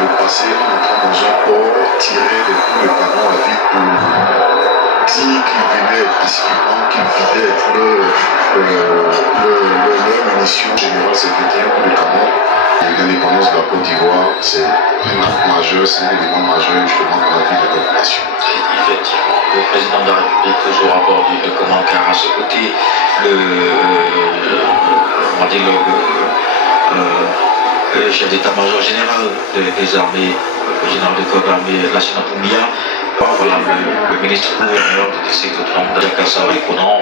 le passé, on entrant dans un port, tirer des coups de canon à vide pour dire qu'ils venaient pacifiquement, qu'ils vidaient leur munition générale, c'est 21 coups de canon. L'indépendance de la Côte d'Ivoire, c'est un acte majeur, c'est un élément majeur justement dans la vie de la population. Effectivement, le président de la République toujours à bord du commande car à ce côté, le chef d'état-major général des armées, le général de corps d'armée national Doumbia, voilà, le ministre gouverneur du district autonome de Dakar et Conan,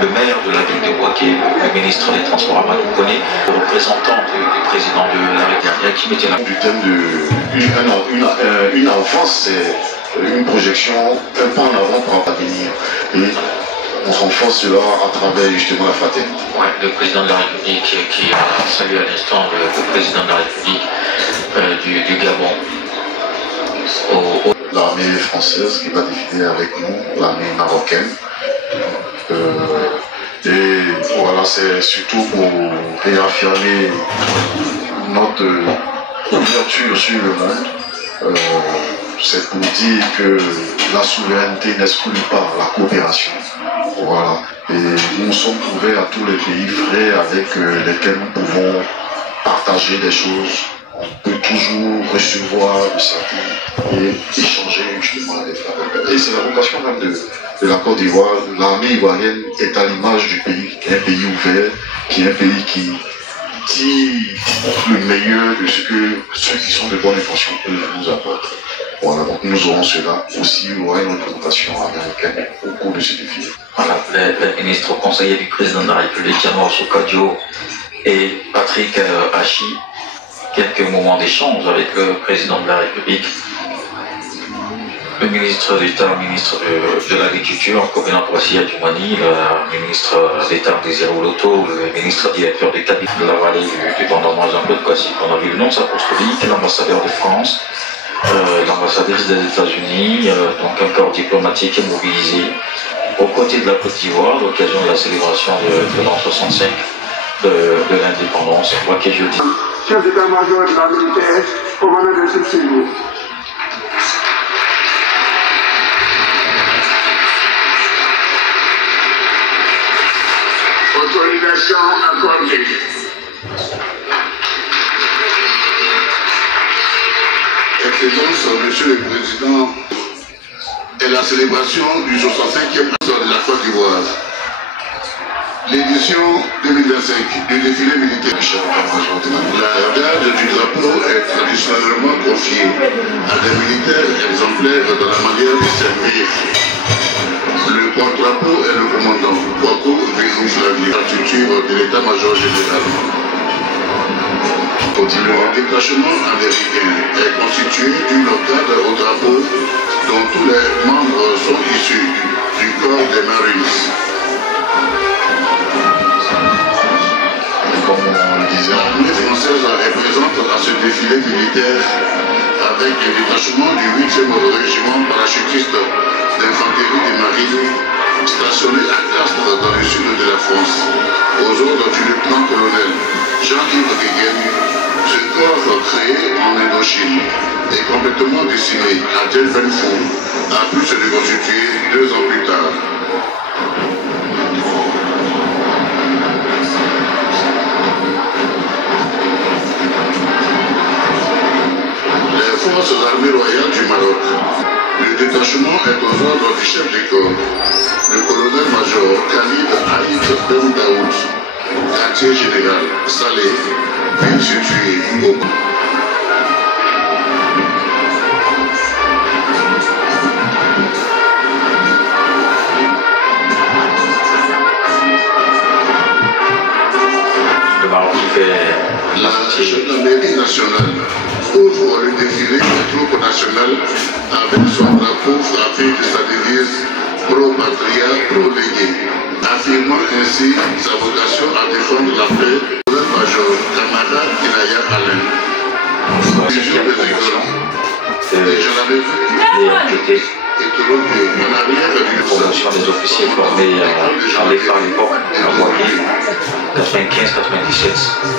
le maire de la ville de Bouaké, le ministre des Transports Amadou Koné, le représentant du président de la République qui mettait là. Du thème de une avance, c'est une projection, un pas en avant pour l'avenir. Et on renforce cela à travers justement la fraternité. Ouais, le président de la République qui a salué à l'instant le président de la République du Gabon. L'armée française qui va défiler avec nous, l'armée marocaine. Et voilà, c'est surtout pour réaffirmer notre ouverture sur le monde. C'est pour dire que la souveraineté n'exclut pas la coopération. Voilà. Et nous sommes ouverts à tous les pays frères avec lesquels nous pouvons partager des choses. On peut toujours recevoir du salut et échanger justement avec la. Et c'est la vocation même de la Côte d'Ivoire. L'armée ivoirienne est à l'image du pays, qui est un pays ouvert, qui est un pays qui tire le meilleur de ce que ceux qui sont de bonnes intentions nous apportent. Voilà, donc nous aurons cela aussi, il y aura une représentation américaine au cours de ce défi. Voilà, le ministre conseiller du président de la République, Yamor Sokadio, et Patrick Hachi, quelques moments d'échange avec le président de la République, le ministre d'État, ministre de l'Agriculture, Kobena Poissi Adjoumani, le ministre d'État Désiré Oloto, le ministre directeur d'État de la vallée du Bandama, Jean-Claude Poissi, qu'on a vu le nom de sa apostolique, l'ambassadeur de France, l'ambassadrice des États-Unis, donc un corps diplomatique est mobilisé aux côtés de la Côte d'Ivoire, à l'occasion de la célébration de l'an 65 de l'indépendance. Moi que je dis. Chef d'état-major de la militaire, commandant des subsidiaires. Autorisation accordée. Excellence, Monsieur le Président, est la célébration du 65e de la Côte d'Ivoire. L'édition 2025 du défilé militaire. La garde du drapeau est traditionnellement confiée à des militaires exemplaires dans la manière de servir. Le porte-drapeau est le commandant Kwaku Vilou-Flavie, structure de l'état-major général. Le détachement américain est constitué d'une garde au drapeau dont tous les membres sont issus du corps des Marines. L'armée française est présente à ce défilé militaire avec un détachement du 8e régiment parachutiste d'infanterie des marines stationné à Castres dans le sud de la France. Aux ordres du lieutenant-colonel Jean-Yves Guéguen, ce corps créé en Indochine est complètement décimé à Dien Bien Phu a pu se reconstituer 2 ans plus tard. Forces armées royales du Maroc. Le détachement est aux ordres du chef du corps, le colonel-major Khalid Haït Ben Daoud, quartier général Salé, ville située au la gendarmerie nationale ouvre le défilé des troupes nationales avec son drapeau frappé de sa devise pro-patria, pro-légué, affirmant ainsi sa vocation à défendre la paix. Le major camarade Inaya Alain. Plusieurs des écoles et gendarmerie en arrière du promotion des officiers formés à l'EFA à l'époque, à Boaké, 95-97.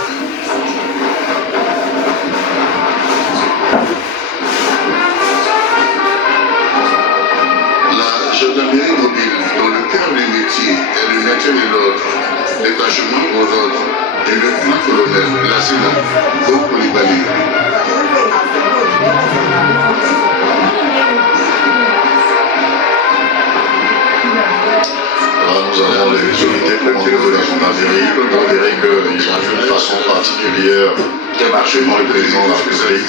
particulière de marchement le président de la République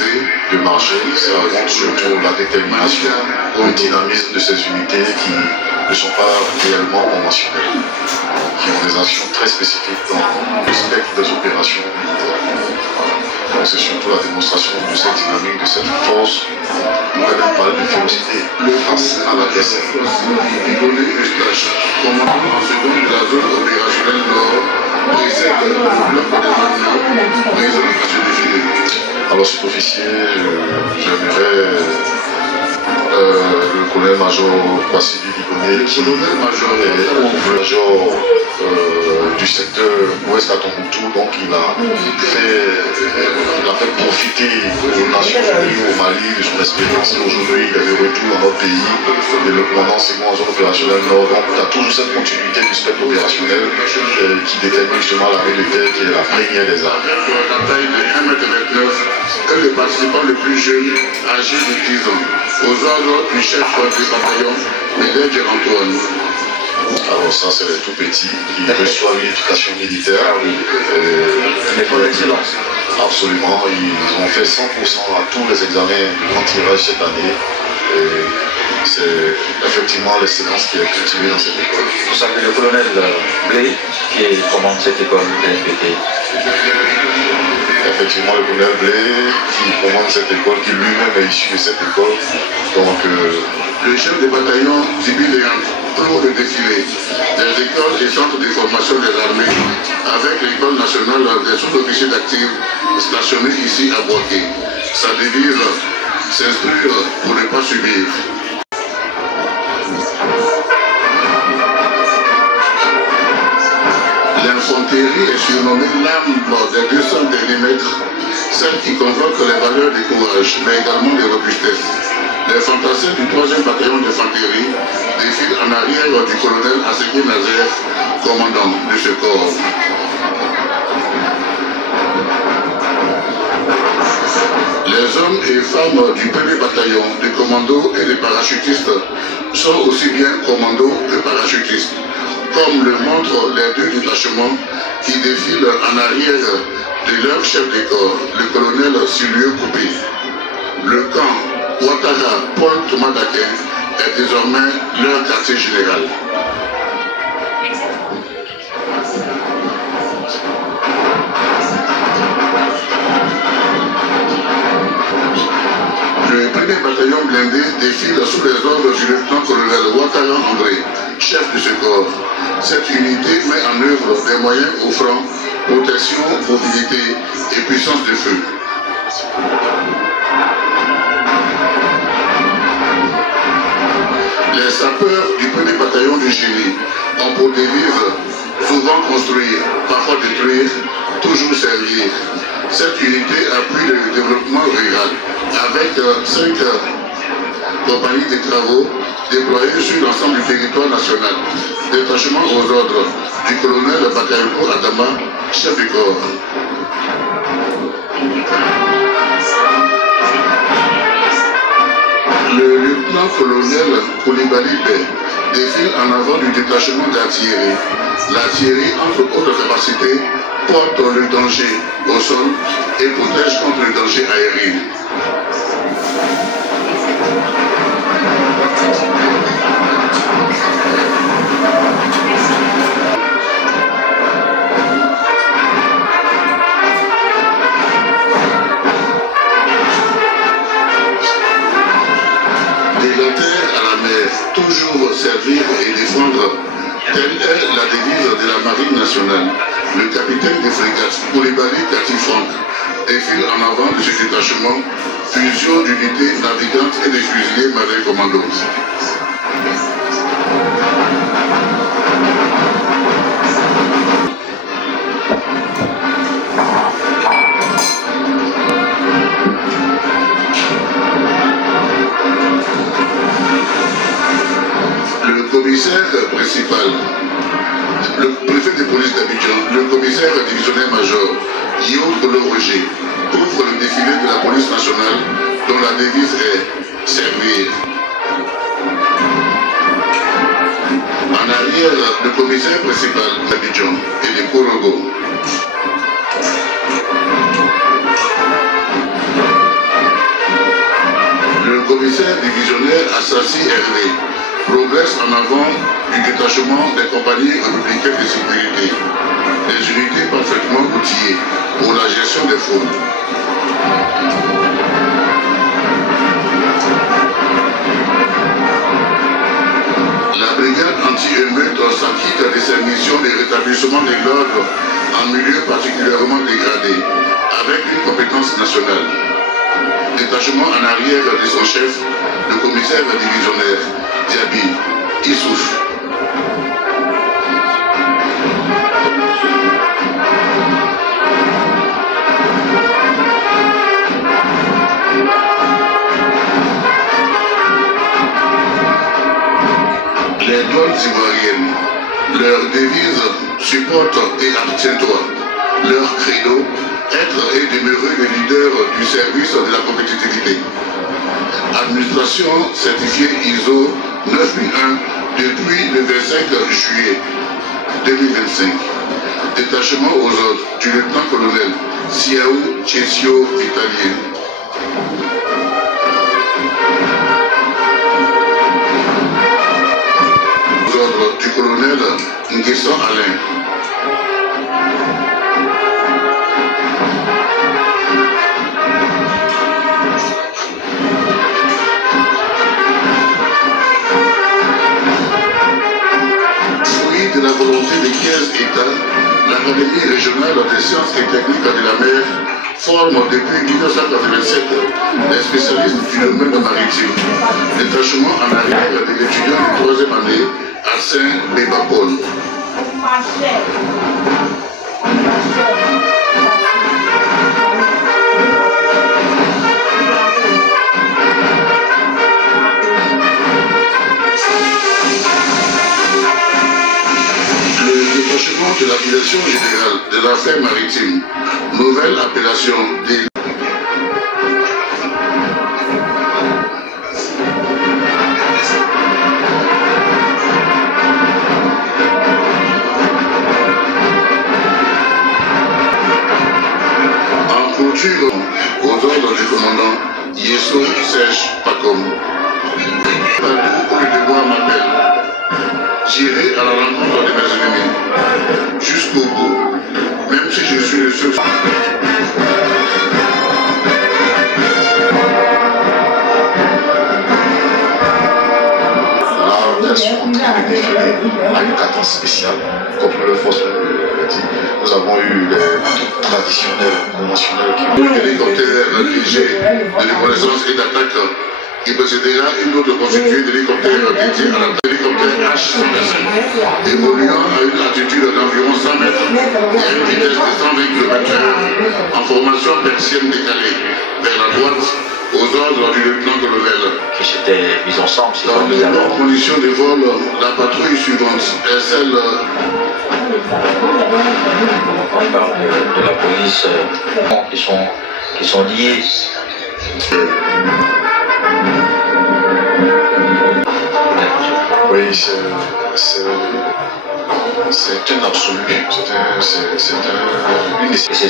de marcher, ça montre surtout la détermination, le dynamisme de ces unités qui ne sont pas réellement conventionnelles, qui ont des actions très spécifiques dans le spectre des opérations militaires. Donc c'est surtout la démonstration de cette dynamique, de cette force, on va même parler de férocité face à l'adversaire. Hippolyte Eustache, commandant en seconde de la zone opérationnelle Nord, précède le bloc de démarrement présent à ce défilé. Alors cet officier, j'aimerais le colonel-major Bassili Ligoné, qui est major du secteur ouest à Tombouctou, donc il a fait profiter aux Nations Unies, au Mali, de son expérience. Aujourd'hui, il est de retour dans notre pays et le commandant second en zone opérationnelle Nord. Donc il y a toujours cette continuité du spectre opérationnel qui détermine justement la militaire qui est la première des armes. La taille de 1,29 m est le participant le plus jeune, âgé de 10 ans, aux ordres du chef du bataillon, Médège Antoine. Alors ça, c'est les tout petits qui reçoivent une éducation militaire. L'école d'excellence. Absolument, ils ont fait 100% à tous les examens de grand tirage cette année. C'est effectivement l'excellence qui est cultivée dans cette école. Vous savez le colonel Blé qui commande cette école de l'NPT. Effectivement, le colonel Blé qui commande cette école, qui lui-même est issu de cette école. Donc, le chef de bataillon Zibi clôt le défilé des écoles et centres de formation des armées avec l'école nationale des sous-officiers d'actifs stationnés ici à Boaké. Sa devise, s'instruire pour ne pas subir. L'infanterie est surnommée l'arme des 200 derniers mètres, celle qui convoque les valeurs de courage, mais également de robustesse. Les fantassins du 3e bataillon d'infanterie défilent en arrière du colonel Asségué Nazaire, commandant de ce corps. Les hommes et femmes du 1er bataillon de commandos et de parachutistes sont aussi bien commandos que parachutistes, comme le montrent les deux détachements qui défilent en arrière de leur chef de corps, le colonel Silieu Coupé. Le camp Ouattara Paul Thomas Daquin est désormais leur quartier général. Le 1er bataillon blindé défile sous les ordres du lieutenant-colonel Ouattara André, chef de ce corps. Cette unité met en œuvre des moyens offrant protection, mobilité et puissance de feu. Les sapeurs du 1er bataillon du génie ont pour devise souvent construire, parfois détruire, toujours servir. Cette unité appuie le développement rural avec 5 compagnies de travaux déployées sur l'ensemble du territoire national. Détachement aux ordres du colonel Bakayoko Adama, chef du corps. Le lieutenant-colonel Koulibaly Bey défile en avant du détachement d'artillerie. L'artillerie, entre autres capacités, porte le danger au sol et protège contre le danger aérien. De la terre à la mer, toujours servir et défendre, telle est la devise de la Marine nationale. Le capitaine des frégates, Koulibaly Katifrank, défile en avant de ce détachement, fusion d'unités navigantes et des fusiliers marins commandos. Le commissaire principal, le préfet de police d'Abidjan, le commissaire divisionnaire-major, Guillaume Roger, ouvre le défilé de la police nationale dont la devise est « Servir ». En arrière, le commissaire principal d'Abidjan et de Korogo. divisionnaire Assassi Hervé progresse en avant du détachement des compagnies républicaines de sécurité, des unités parfaitement outillées pour la gestion des fraudes. La brigade anti-émeute s'acquitte de ses missions de rétablissement de l'ordre en milieu particulièrement dégradé, avec une compétence nationale. Détachement en arrière de son chef, le commissaire divisionnaire Diaby Issouf. Les douanes ivoiriennes, leur devise supporte et abstiens-toi. Leur credo, être et demeurer les leaders du service de la compétitivité. Administration certifiée ISO 9001 depuis le 25 juillet 2025. Détachement aux ordres du lieutenant-colonel Siaou Chessio Italien. Aux ordres du colonel Nguessan Alain. De la volonté des 15 États, l'Académie régionale des sciences et techniques de la mer forme depuis 1987 des spécialistes du domaine maritime. Détachement en arrière de l'étudiant de 3e année à Saint-Bébapol. De l'aviation générale de l'affaire maritime, nouvelle appellation des... En clôture, aux ordres du commandant Yesso Serge Pacom. Pour le devoir m'appelle. J'irai à la rencontre de mes ennemis, jusqu'au bout, même si je suis le seul. L'organisation du défilé a une cadence spéciale, comme le force l'a dit. Nous avons eu les traditionnels, conventionnels qui ont eu l'hélicoptère léger de reconnaissance et d'attaque qui précédera une autre constituée d'hélicoptères dédiés à l'hélicoptère H-125, évoluant à une altitude d'environ 100 mètres et à une vitesse de 120 km/h, en formation persienne décalée vers la droite, aux ordres du lieutenant-colonel. Qui s'étaient mis ensemble, c'est dans les meilleures conditions de vol, la patrouille suivante est celle de la police qui sont liés. Oui, c'est un absolu, c'est une nécessité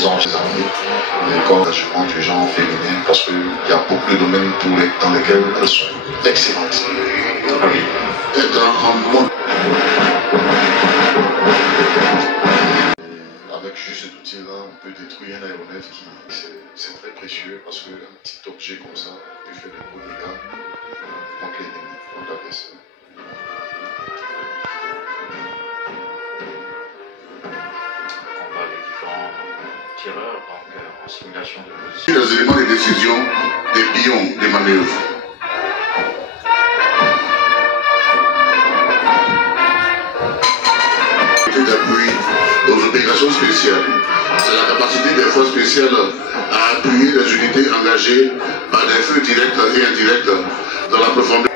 l'engagement du genre féminin parce qu'il y a beaucoup de domaines dans lesquels elles sont excellentes. Être en bon. Avec juste cet outil-là, on peut détruire un aéronef qui c'est très précieux parce qu'un petit objet comme ça peut faire de gros dégâts contre l'ennemi, contre l'adversaire. Tireurs, donc en simulation de position. Les éléments de décision des pions des manœuvres. D'appui aux opérations spéciales. C'est la capacité des forces spéciales à appuyer les unités engagées par des feux directs et indirects dans la profondeur.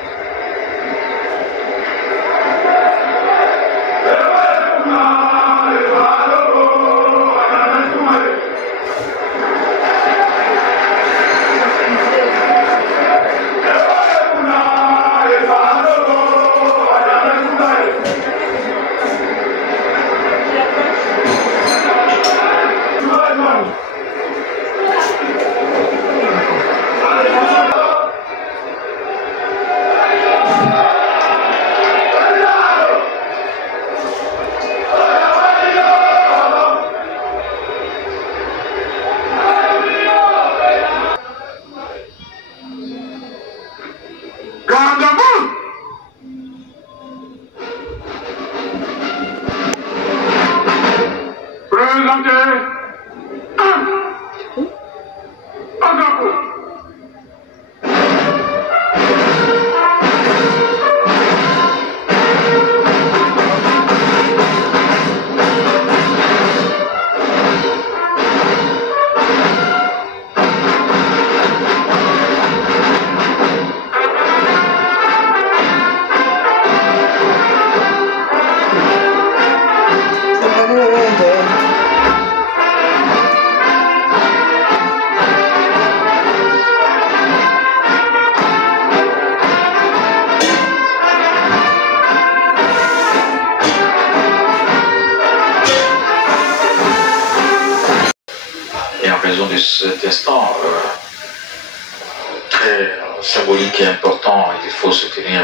très symbolique et important. Il faut se tenir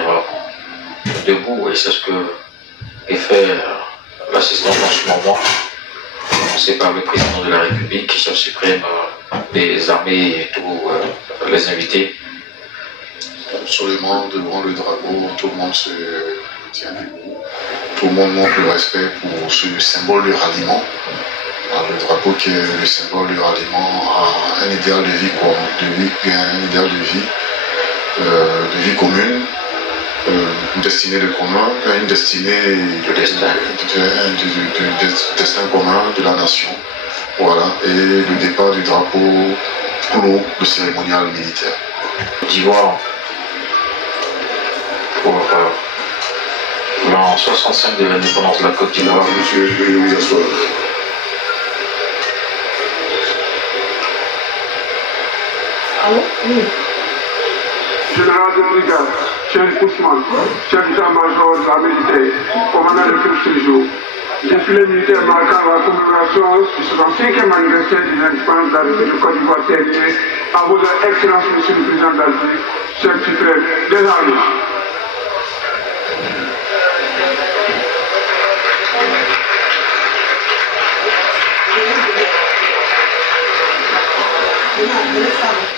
debout et c'est ce que est fait l'assistance en ce moment, annoncé par le président de la République, chef suprême des armées et tous les invités. Absolument, devant le drapeau, tout le monde se tient debout. Tout le monde montre le respect pour ce symbole de ralliement. Le drapeau qui est le symbole du ralliement à un idéal de vie, de vie commune, une destinée de commun, une destinée de destin commun de la nation. Voilà, et le départ du drapeau clos, le cérémonial militaire. Côte d'Ivoire pour l'an 65 de l'indépendance de la Côte d'Ivoire. Monsieur, je vais vous asseoir. Général de brigade, chef Ousmane, chef d'état-major de l'armée militaire, commandant de troupes séjour. Défilé militaire marquant la commémoration du 65e anniversaire de l'indépendance de la République de Côte d'Ivoire terminé à vos excellences, monsieur le président de la République, chef suprême des armées. Gracias.